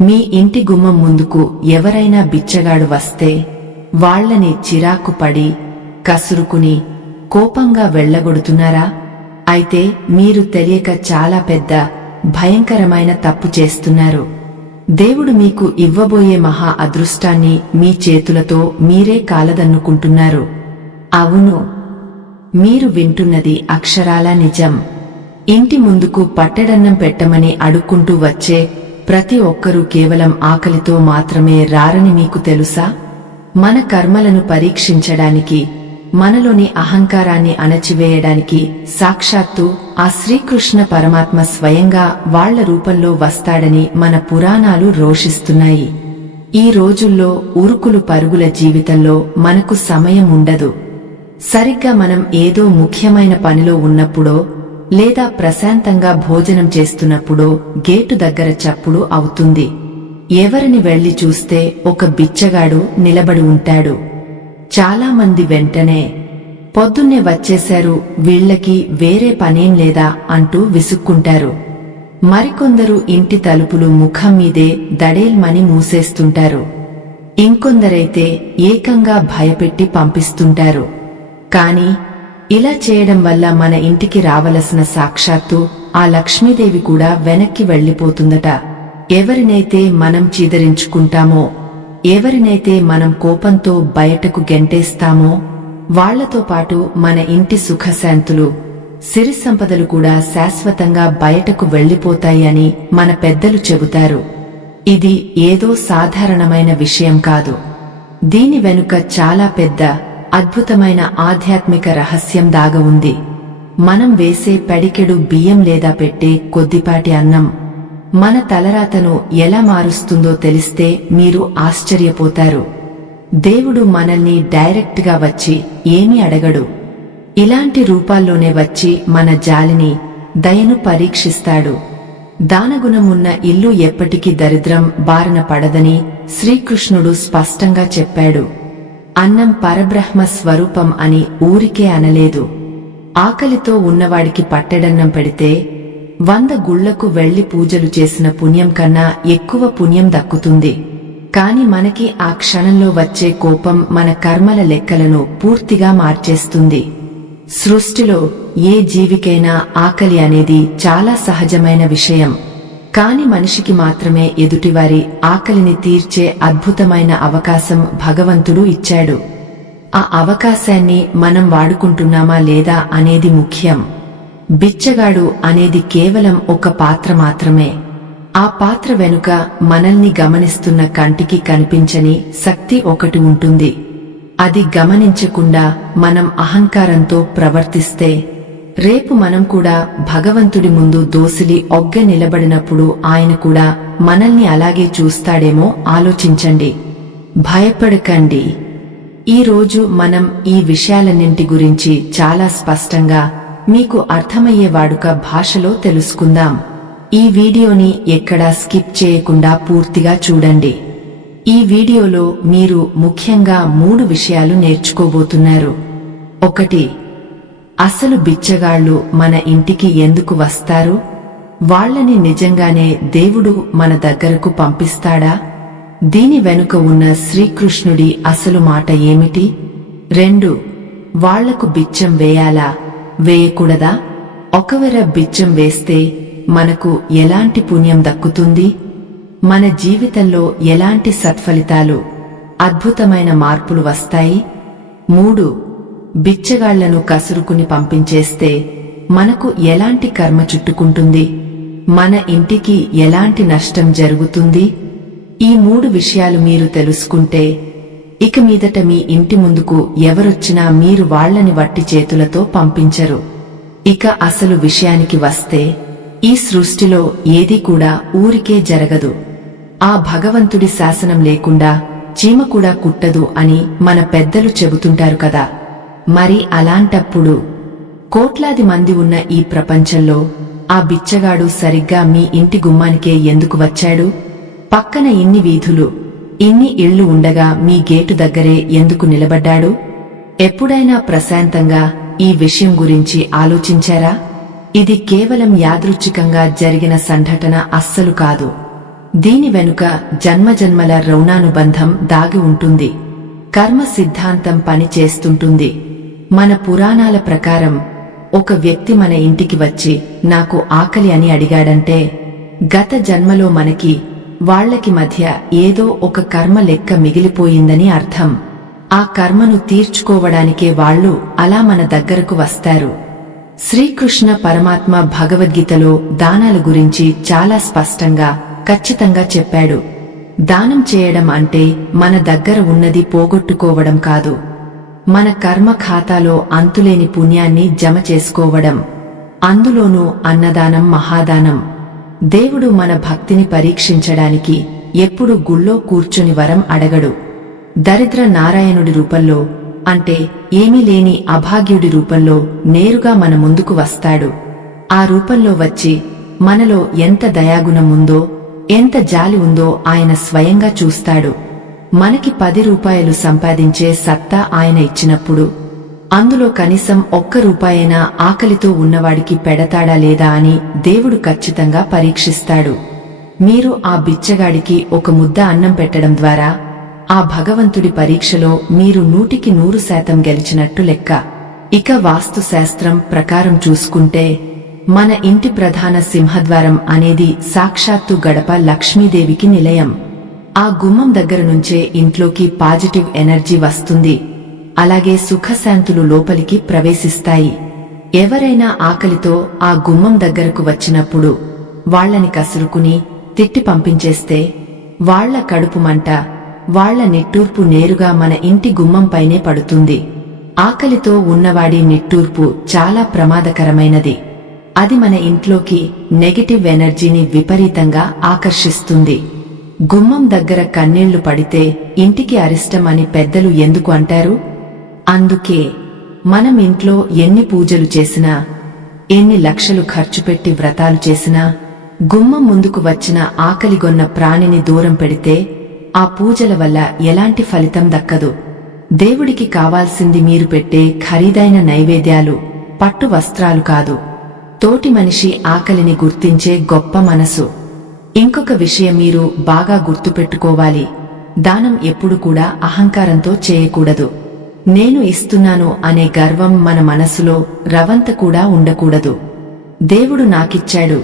మీ ఇంటి గుమ్మం ముందుకు ఎవరైనా బిచ్చగాడు వస్తే వాళ్లని చిరాకు పడి కసురుకుని కోపంగా వెళ్లగొడుతున్నారా? అయితే మీరు తెలియక చాలా పెద్ద భయంకరమైన తప్పు చేస్తున్నారు. దేవుడు మీకు ఇవ్వబోయే మహా అదృష్టాన్ని మీ చేతులతో మీరే కాలదన్నుకుంటున్నారు. అవును, మీరు వింటున్నది అక్షరాలా నిజం. ఇంటి ముందుకు పట్టెడన్నం పెట్టమని అడుక్కుంటూ వచ్చే ప్రతి ఒక్కరూ కేవలం ఆకలితో మాత్రమే రారని మీకు తెలుసా? మన కర్మలను పరీక్షించడానికి, మనలోని అహంకారాన్ని అణచివేయడానికి సాక్షాత్తు ఆ శ్రీకృష్ణ పరమాత్మ స్వయంగా వాళ్ల రూపంలో వస్తాడని మన పురాణాలు రోషిస్తున్నాయి. ఈ రోజుల్లో ఉరుకులు పరుగుల జీవితంలో మనకు సమయం ఉండదు. సరిగ్గా మనం ఏదో ముఖ్యమైన పనిలో ఉన్నప్పుడో లేదా ప్రశాంతంగా భోజనం చేస్తున్నప్పుడో గేటు దగ్గర చప్పుడు అవుతుంది. ఎవరిని వెళ్లి చూస్తే ఒక బిచ్చగాడు నిలబడి ఉంటాడు. చాలా మంది వెంటనే పొద్దున్నే వచ్చేశారు, వీళ్లకి వేరే పనేం లేదా అంటూ విసుక్కుంటారు. మరికొందరు ఇంటి తలుపులు ముఖం మీదే దడేల్మని మూసేస్తుంటారు. ఇంకొందరైతే ఏకంగా భయపెట్టి పంపిస్తుంటారు. కాని ఇలా చేయడం వల్ల మన ఇంటికి రావలసిన సాక్షాత్తు ఆ లక్ష్మీదేవి కూడా వెనక్కి వెళ్లిపోతుందట. ఎవరినైతే మనం చీదరించుకుంటామో, ఎవరినైతే మనం కోపంతో బయటకు గెంటేస్తామో వాళ్లతో పాటు మన ఇంటి సుఖశాంతులు, సిరి సంపదలు కూడా శాశ్వతంగా బయటకు వెళ్లిపోతాయి అని మన పెద్దలు చెబుతారు. ఇది ఏదో సాధారణమైన విషయం కాదు. దీని వెనుక చాలా పెద్ద అద్భుతమైన ఆధ్యాత్మిక రహస్యం దాగ ఉంది. మనం వేసే పెడికెడు బియ్యం లేదా పెట్టే కొద్దిపాటి అన్నం మన తలరాతను ఎలా మారుస్తుందో తెలిస్తే మీరు ఆశ్చర్యపోతారు. దేవుడు మనల్ని డైరెక్ట్ గా వచ్చి ఏమీ అడగడు. ఇలాంటి రూపాల్లోనే వచ్చి మన జాలిని, దయను పరీక్షిస్తాడు. దానగుణం ఉన్న ఇల్లు ఎప్పటికీ దరిద్రం బారిన పడదని శ్రీకృష్ణుడు స్పష్టంగా చెప్పాడు. అన్నం పరబ్రహ్మ స్వరూపం అని ఊరికే అనలేదు. ఆకలితో ఉన్నవాడికి పట్టెడన్నం పెడితే 100 గుళ్లకు వెళ్లి పూజలు చేసిన పుణ్యం కన్నా ఎక్కువ పుణ్యం దక్కుతుంది. కాని మనకి ఆ క్షణంలో వచ్చే కోపం మన కర్మల లెక్కలను పూర్తిగా మార్చేస్తుంది. సృష్టిలో ఏ జీవికైనా ఆకలి అనేది చాలా సహజమైన విషయం. కాని మనిషికి మాత్రమే ఎదుటివారి ఆకలిని తీర్చే అద్భుతమైన అవకాశం భగవంతుడు ఇచ్చాడు. ఆ అవకాశాన్ని మనం వాడుకుంటున్నామా లేదా అనేది ముఖ్యం. బిచ్చగాడు అనేది కేవలం ఒక పాత్ర మాత్రమే. ఆ పాత్ర వెనుక మనల్ని గమనిస్తున్న కంటికి కనిపించని శక్తి ఒకటి ఉంటుంది. అది గమనించకుండా మనం అహంకారంతో ప్రవర్తిస్తే రేపు మనం కూడా భగవంతుడి ముందు దోసిలి ఒగ్గ నిలబడినప్పుడు ఆయన కూడా మనల్ని అలాగే చూస్తాడేమో ఆలోచించండి. భయపడకండి. ఈ రోజు మనం ఈ విషయాలన్నింటి గురించి చాలా స్పష్టంగా మీకు అర్థమయ్యే వాడుక భాషలో తెలుసుకుందాం. ఈ వీడియోని ఎక్కడా స్కిప్ చేయకుండా పూర్తిగా చూడండి. ఈ వీడియోలో మీరు ముఖ్యంగా 3 విషయాలు నేర్చుకోబోతున్నారు. 1. అసలు బిచ్చగాళ్లు మన ఇంటికి ఎందుకు వస్తారు? వాళ్లని నిజంగానే దేవుడు మన దగ్గరకు పంపిస్తాడా? దీని వెనుక ఉన్న శ్రీకృష్ణుడి అసలు మాట ఏమిటి? 2. వాళ్లకు బిచ్చం వేయాలా, వేయకూడదా? ఒకవేళ బిచ్చం వేస్తే మనకు ఎలాంటి పుణ్యం దక్కుతుంది? మన జీవితంలో ఎలాంటి సత్ఫలితాలు, అద్భుతమైన మార్పులు వస్తాయి? 3. బిచ్చగాళ్లను కసురుకుని పంపించేస్తే మనకు ఎలాంటి కర్మ చుట్టుకుంటుంది? మన ఇంటికి ఎలాంటి నష్టం జరుగుతుంది? ఈ 3 విషయాలు మీరు తెలుసుకుంటే ఇక మీదట మీ ఇంటి ముందుకు ఎవరొచ్చినా మీరు వాళ్లని వట్టి చేతులతో పంపించరు. ఇక అసలు విషయానికి వస్తే ఈ సృష్టిలో ఏదీ కూడా ఊరికే జరగదు. ఆ భగవంతుడి శాసనం లేకుండా చీమ కూడా కుట్టదు అని మన పెద్దలు చెబుతుంటారు కదా. మరి అలాంటప్పుడు కోట్లాది మంది ఉన్న ఈ ప్రపంచంలో ఆ బిచ్చగాడు సరిగ్గా మీ ఇంటి గుమ్మానికే ఎందుకు వచ్చాడు? పక్కన ఇన్ని వీధులు, ఇన్ని ఇళ్లు ఉండగా మీ గేటు దగ్గరే ఎందుకు నిలబడ్డాడు? ఎప్పుడైనా ప్రశాంతంగా ఈ విషయం గురించి ఆలోచించారా? ఇది కేవలం యాదృచ్ఛికంగా జరిగిన సంఘటన అస్సలు కాదు. దీని వెనుక జన్మజన్మల రుణానుబంధం దాగి ఉంటుంది. కర్మ సిద్ధాంతం పని చేస్తుంటుంది. మన పురాణాల ప్రకారం ఒక వ్యక్తి మన ఇంటికి వచ్చి నాకు ఆకలి అని అడిగాడంటే గత జన్మలో మనకి వాళ్లకి మధ్య ఏదో ఒక కర్మ లెక్క మిగిలిపోయిందని అర్థం. ఆ కర్మను తీర్చుకోవడానికే వాళ్ళు అలా మన దగ్గరకు వస్తారు. శ్రీకృష్ణ పరమాత్మ భగవద్గీతలో దానాల గురించి చాలా స్పష్టంగా ఖచ్చితంగా చెప్పాడు. దానం చేయడం అంటే మన దగ్గర ఉన్నది పోగొట్టుకోవడం కాదు, మన కర్మ ఖాతాలో అంతులేని పుణ్యాన్ని జమ చేసుకోవడం. అందులోనూ అన్నదానం మహాదానం. దేవుడు మన భక్తిని పరీక్షించడానికి ఎప్పుడు గుళ్ళో కూర్చొని వరం అడగడు. దరిద్ర నారాయణుడి రూపంలో, అంటే ఏమీ లేని అభాగ్యుడి రూపంలో నేరుగా మన ముందుకు వస్తాడు. ఆ రూపంలో వచ్చి మనలో ఎంత దయాగుణం ఉందో, ఎంత జాలి ఉందో ఆయన స్వయంగా చూస్తాడు. మనకి 10 రూపాయలు సంపాదించే సత్తా ఆయన ఇచ్చినప్పుడు అందులో కనీసం ₹1 ఆకలితో ఉన్నవాడికి పెడతాడా లేదా అని దేవుడు ఖచ్చితంగా పరీక్షిస్తాడు. మీరు ఆ బిచ్చగాడికి ఒక ముద్ద అన్నం పెట్టడం ద్వారా ఆ భగవంతుడి పరీక్షలో మీరు 100% గెలిచినట్టు లెక్క. ఇక వాస్తు శాస్త్రం ప్రకారం చూసుకుంటే మన ఇంటి ప్రధాన సింహద్వారం అనేది సాక్షాత్తు గడప లక్ష్మీదేవికి నిలయం. ఆ గుమ్మం దగ్గర నుంచే ఇంట్లోకి పాజిటివ్ ఎనర్జీ వస్తుంది. అలాగే సుఖశాంతులు లోపలికి ప్రవేశిస్తాయి. ఎవరైనా ఆకలితో ఆ గుమ్మం దగ్గరకు వచ్చినప్పుడు వాళ్లని కసురుకుని తిట్టి పంపించేస్తే వాళ్ల కడుపు మంట, వాళ్ల నిట్టూర్పు నేరుగా మన ఇంటి గుమ్మంపైనే పడుతుంది. ఆకలితో ఉన్నవాడి నిట్టూర్పు చాలా ప్రమాదకరమైనది. అది మన ఇంట్లోకి నెగటివ్ ఎనర్జీని విపరీతంగా ఆకర్షిస్తుంది. గుమ్మం దగ్గర కన్నీళ్లు పడితే ఇంటికి అరిష్టం అని పెద్దలు ఎందుకు అంటారు? అందుకే మనం ఇంట్లో ఎన్ని పూజలు చేసినా, ఎన్ని లక్షలు ఖర్చు పెట్టి వ్రతాలు చేసినా గుమ్మం ముందుకు వచ్చిన ఆకలిగొన్న ప్రాణిని దూరం పెడితే ఆ పూజల వల్ల ఎలాంటి ఫలితం దక్కదు. దేవుడికి కావాల్సింది మీరు పెట్టే ఖరీదైన నైవేద్యాలు, పట్టు వస్త్రాలు కాదు, తోటి మనిషి ఆకలిని గుర్తించే గొప్ప మనసు. ఇంకొక విషయం మీరు బాగా గుర్తుపెట్టుకోవాలి. దానం ఎప్పుడు కూడా అహంకారంతో చేయకూడదు. నేను ఇస్తున్నాను అనే గర్వం మన మనసులో రవంత కూడా ఉండకూడదు. దేవుడు నాకిచ్చాడు,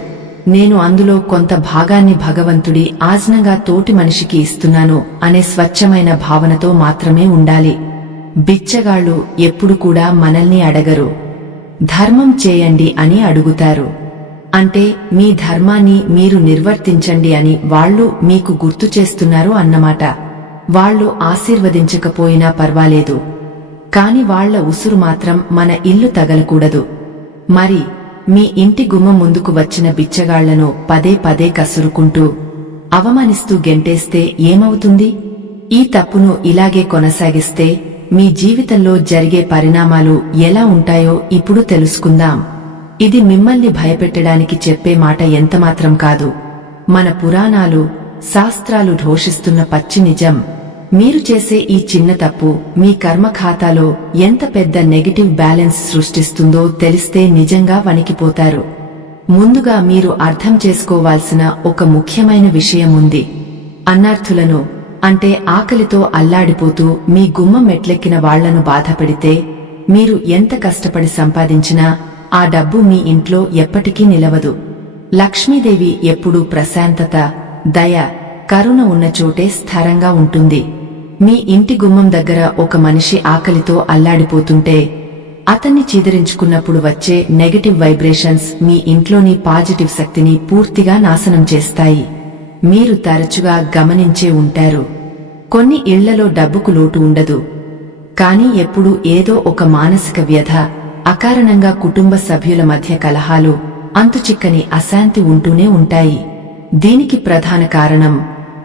నేను అందులో కొంత భాగాన్ని భగవంతుడి ఆజ్ఞగా తోటి మనిషికి ఇస్తున్నాను అనే స్వచ్ఛమైన భావనతో మాత్రమే ఉండాలి. బిచ్చగాళ్లు ఎప్పుడు కూడా మనల్ని అడగరు, ధర్మం చేయండి అని అడుగుతారు. అంటే మీ ధర్మాన్ని మీరు నిర్వర్తించండి అని వాళ్ళు మీకు గుర్తు చేస్తున్నారు అన్నమాట. వాళ్ళు ఆశీర్వదించకపోయినా పర్వాలేదు, కాని వాళ్ల ఉసురు మాత్రం మన ఇల్లు తగలకూడదు. మరి మీ ఇంటి గుమ్మం ముందుకు వచ్చిన బిచ్చగాళ్లను పదే పదే కసురుకుంటూ అవమానిస్తూ గెంటేస్తే ఏమవుతుంది? ఈ తప్పును ఇలాగే కొనసాగిస్తే మీ జీవితంలో జరిగే పరిణామాలు ఎలా ఉంటాయో ఇప్పుడు తెలుసుకుందాం. ఇది మిమ్మల్ని భయపెట్టడానికి చెప్పే మాట ఎంతమాత్రం కాదు. మన పురాణాలు, శాస్త్రాలు ఘోషిస్తున్న పచ్చి నిజం. మీరు చేసే ఈ చిన్న తప్పు మీ కర్మ ఖాతాలో ఎంత పెద్ద నెగటివ్ బ్యాలెన్స్ సృష్టిస్తుందో తెలిస్తే నిజంగా వణికిపోతారు. ముందుగా మీరు అర్థం చేసుకోవాల్సిన ఒక ముఖ్యమైన విషయం ఉంది. అన్నార్థులను, అంటే ఆకలితో అల్లాడిపోతూ మీ గుమ్మం మెట్లెక్కిన వాళ్లను బాధపెడితే మీరు ఎంత కష్టపడి సంపాదించినా ఆ డబ్బు మీ ఇంట్లో ఎప్పటికీ నిలవదు. లక్ష్మీదేవి ఎప్పుడూ ప్రశాంతత, దయ, కరుణ ఉన్న చోటే స్థిరంగా ఉంటుంది. మీ ఇంటి గుమ్మం దగ్గర ఒక మనిషి ఆకలితో అల్లాడిపోతుంటే అతన్ని చీదరించుకున్నప్పుడు వచ్చే నెగటివ్ వైబ్రేషన్స్ మీ ఇంట్లోని పాజిటివ్ శక్తిని పూర్తిగా నాశనం చేస్తాయి. మీరు తరచుగా గమనించే ఉంటారు, కొన్ని ఇళ్లలో డబ్బుకు లోటు ఉండదు, కానీ ఎప్పుడూ ఏదో ఒక మానసిక వ్యధ, అకారణంగా కుటుంబ సభ్యుల మధ్య కలహాలు, అంతుచిక్కని అశాంతి ఉంటూనే ఉంటాయి. దీనికి ప్రధాన కారణం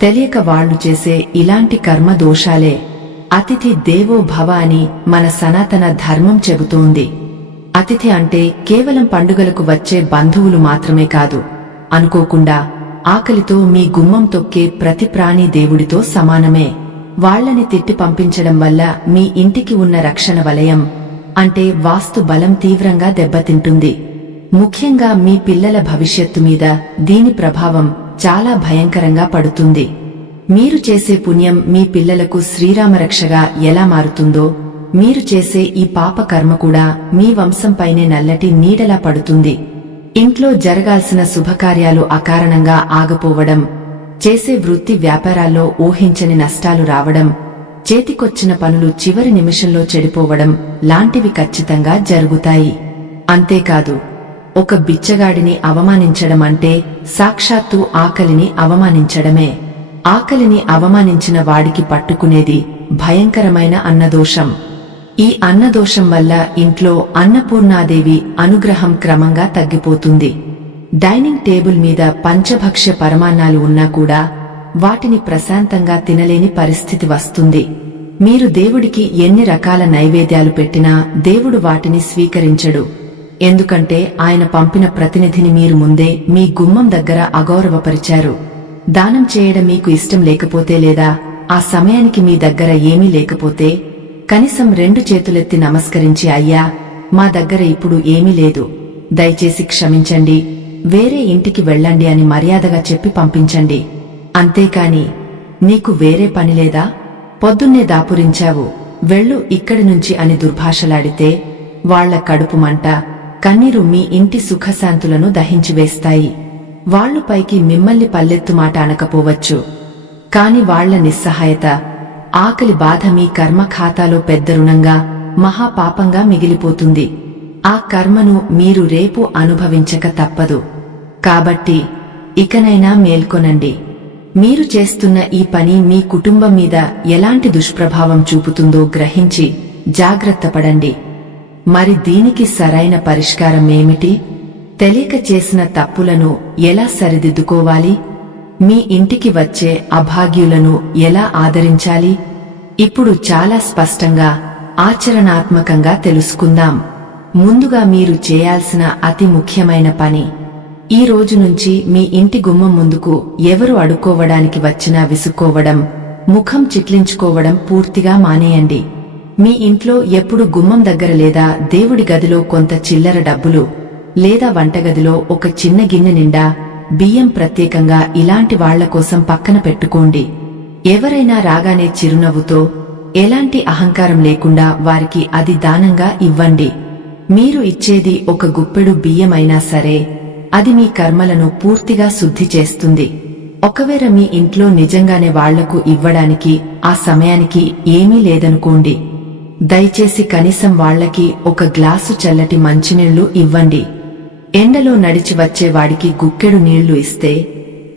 తెలియక వాళ్లు చేసే ఇలాంటి కర్మ దోషాలే. అతిథి దేవో భవ అని మన సనాతన ధర్మం చెబుతోంది. అతిథి అంటే కేవలం పండుగలకు వచ్చే బంధువులు మాత్రమే కాదు. అనుకోకుండా ఆకలితో మీ గుమ్మం తొక్కే ప్రతి ప్రాణి దేవుడితో సమానమే. వాళ్లని తిట్టి పంపించడం వల్ల మీ ఇంటికి ఉన్న రక్షణ వలయం, అంటే వాస్తు బలం తీవ్రంగా దెబ్బతింటుంది. ముఖ్యంగా మీ పిల్లల భవిష్యత్తు మీద దీని ప్రభావం చాలా భయంకరంగా పడుతుంది. మీరు చేసే పుణ్యం మీ పిల్లలకు శ్రీరామరక్షగా ఎలా మారుతుందో, మీరు చేసే ఈ పాప కర్మ కూడా మీ వంశంపైనే నల్లటి నీడలా పడుతుంది. ఇంట్లో జరగాల్సిన శుభకార్యాలు అకారణంగా ఆగిపోవడం, చేసే వృత్తి వ్యాపారాల్లో ఊహించని నష్టాలు రావడం, చేతికొచ్చిన పనులు చివరి నిమిషంలో చెడిపోవడం లాంటివి ఖచ్చితంగా జరుగుతాయి. అంతేకాదు, ఒక బిచ్చగాడిని అవమానించడం అంటే సాక్షాత్తు ఆకలిని అవమానించడమే. ఆకలిని అవమానించిన వాడికి పట్టుకునేది భయంకరమైన అన్నదోషం. ఈ అన్నదోషం వల్ల ఇంట్లో అన్నపూర్ణాదేవి అనుగ్రహం క్రమంగా తగ్గిపోతుంది. డైనింగ్ టేబుల్ మీద పంచభక్ష్య పరమాన్నాలు ఉన్నా కూడా వాటిని ప్రశాంతంగా తినలేని పరిస్థితి వస్తుంది. మీరు దేవుడికి ఎన్ని రకాల నైవేద్యాలు పెట్టినా దేవుడు వాటిని స్వీకరించడు. ఎందుకంటే ఆయన పంపిన ప్రతినిధిని మీరు ముందే మీ గుమ్మం దగ్గర అగౌరవపరిచారు. దానం చేయడం మీకు ఇష్టం లేకపోతే, లేదా ఆ సమయానికి మీ దగ్గర ఏమీ లేకపోతే, కనీసం 2 చేతులెత్తి నమస్కరించి, అయ్యా, మా దగ్గర ఇప్పుడు ఏమీ లేదు, దయచేసి క్షమించండి, వేరే ఇంటికి వెళ్ళండి అని మర్యాదగా చెప్పి పంపించండి. అంతేకాని నీకు వేరే పనిలేదా, పొద్దున్నే దాపురించావు, వెళ్ళు ఇక్కడి నుంచి అని దుర్భాషలాడితే వాళ్ల కడుపు మంట, కన్నీరు మీ ఇంటి సుఖశాంతులను దహించివేస్తాయి. వాళ్లు పైకి మిమ్మల్ని పల్లెత్తు మాట అనకపోవచ్చు, కాని వాళ్ల నిస్సహాయత, ఆకలి బాధ మీ కర్మ ఖాతాలో పెద్ద రుణంగా, మహాపాపంగా మిగిలిపోతుంది. ఆ కర్మను మీరు రేపు అనుభవించక తప్పదు. కాబట్టి ఇకనైనా మేల్కొనండి. మీరు చేస్తున్న ఈ పని మీ కుటుంబం మీద ఎలాంటి దుష్ప్రభావం చూపుతుందో గ్రహించి జాగ్రత్తపడండి. మరి దీనికి సరైన పరిష్కారం ఏమిటి? తెలియక చేసిన తప్పులను ఎలా సరిదిద్దుకోవాలి? మీ ఇంటికి వచ్చే అభాగ్యులను ఎలా ఆదరించాలి? ఇప్పుడు చాలా స్పష్టంగా, ఆచరణాత్మకంగా తెలుసుకుందాం. ముందుగా మీరు చేయాల్సిన అతి ముఖ్యమైన పని, ఈ రోజు నుంచి మీ ఇంటి గుమ్మం ముందుకు ఎవరు అడుక్కోవడానికి వచ్చినా విసుక్కోవడం, ముఖం చిట్లించుకోవడం పూర్తిగా మానేయండి. మీ ఇంట్లో ఎప్పుడు గుమ్మం దగ్గర లేదా దేవుడి గదిలో కొంత చిల్లర డబ్బులు, లేదా వంటగదిలో ఒక చిన్న గిన్నె నిండా బియ్యం ప్రత్యేకంగా ఇలాంటి వాళ్ల కోసం పక్కన పెట్టుకోండి. ఎవరైనా రాగానే చిరునవ్వుతో, ఎలాంటి అహంకారం లేకుండా వారికి అది దానంగా ఇవ్వండి. మీరు ఇచ్చేది ఒక గుప్పెడు బియ్యమైనా సరే, అది మీ కర్మలను పూర్తిగా శుద్ధి చేస్తుంది. ఒకవేళ మీ ఇంట్లో నిజంగానే వాళ్లకు ఇవ్వడానికి ఆ సమయానికి ఏమీ లేదనుకోండి, దయచేసి కనీసం వాళ్లకి ఒక గ్లాసు చల్లటి మంచినీళ్లు ఇవ్వండి. ఎండలో నడిచి వచ్చేవాడికి గుక్కెడు నీళ్లు ఇస్తే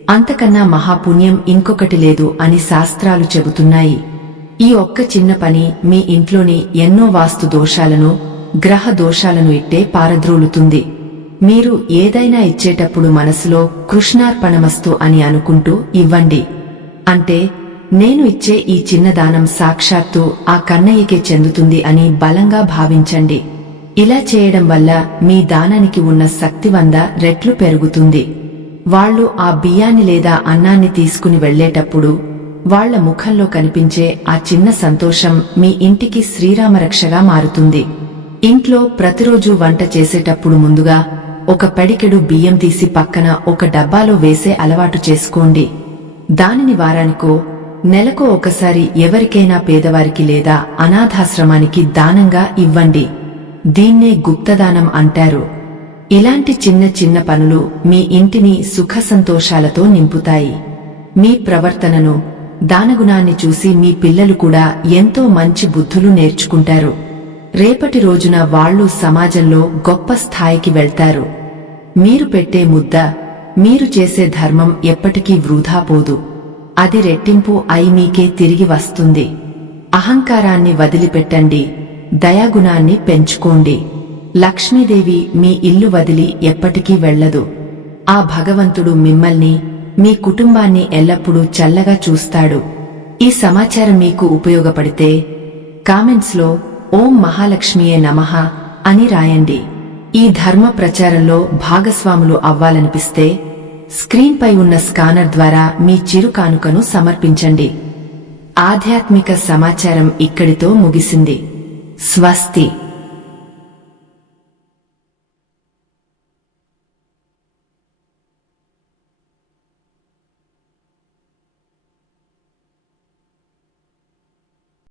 అంతకన్నా మహాపుణ్యం ఇంకొకటి లేదు అని శాస్త్రాలు చెబుతున్నాయి. ఈ ఒక్క చిన్న పని మీ ఇంట్లోని ఎన్నో వాస్తు దోషాలను, గ్రహ దోషాలను ఇట్టే పారద్రోలుతుంది. మీరు ఏదైనా ఇచ్చేటప్పుడు మనసులో కృష్ణార్పణమస్తు అని అనుకుంటూ ఇవ్వండి. అంటే నేను ఇచ్చే ఈ చిన్న దానం సాక్షాత్తు ఆ కన్నయ్యకే చెందుతుంది అని బలంగా భావించండి. ఇలా చేయడం వల్ల మీ దానానికి ఉన్న శక్తి 100 రెట్లు పెరుగుతుంది. వాళ్లు ఆ బియ్యాన్ని లేదా అన్నాన్ని తీసుకుని వెళ్లేటప్పుడు వాళ్ల ముఖంలో కనిపించే ఆ చిన్న సంతోషం మీ ఇంటికి శ్రీరామరక్షగా మారుతుంది. ఇంట్లో ప్రతిరోజు వంట చేసేటప్పుడు ముందుగా ఒక పడికెడు బియ్యం తీసి పక్కన ఒక డబ్బాలో వేసే అలవాటు చేసుకోండి. దానిని వారానికో, నెలకో ఒకసారి ఎవరికైనా పేదవారికి లేదా అనాథాశ్రమానికి దానంగా ఇవ్వండి. దీన్నే గుప్తదానం అంటారు. ఇలాంటి చిన్న చిన్న పనులు మీ ఇంటిని సుఖ సంతోషాలతో నింపుతాయి. మీ ప్రవర్తనను, దానగుణాన్ని చూసి మీ పిల్లలు కూడా ఎంతో మంచి బుద్ధులు నేర్చుకుంటారు. రేపటి రోజున వాళ్లు సమాజంలో గొప్ప స్థాయికి వెళ్తారు. మీరు పెట్టే ముద్ద, మీరు చేసే ధర్మం ఎప్పటికీ వృధా పోదు. అది రెట్టింపు అయి మీకే తిరిగి వస్తుంది. అహంకారాన్ని వదిలిపెట్టండి, దయాగుణాన్ని పెంచుకోండి. లక్ష్మీదేవి మీ ఇల్లు వదిలి ఎప్పటికీ వెళ్లదు. ఆ భగవంతుడు మిమ్మల్ని, మీ కుటుంబాన్ని ఎల్లప్పుడూ చల్లగా చూస్తాడు. ఈ సమాచారం మీకు ఉపయోగపడితే కామెంట్స్లో ఓం మహాలక్ష్మియే నమః అని రాయండి. ఈ ధర్మ ప్రచారంలో భాగస్వాములు అవ్వాలనిపిస్తే స్క్రీన్పై ఉన్న స్కానర్ ద్వారా మీ చిరు కానుకను సమర్పించండి. ఆధ్యాత్మిక సమాచారం ఇక్కడితో ముగిసింది. స్వస్తి.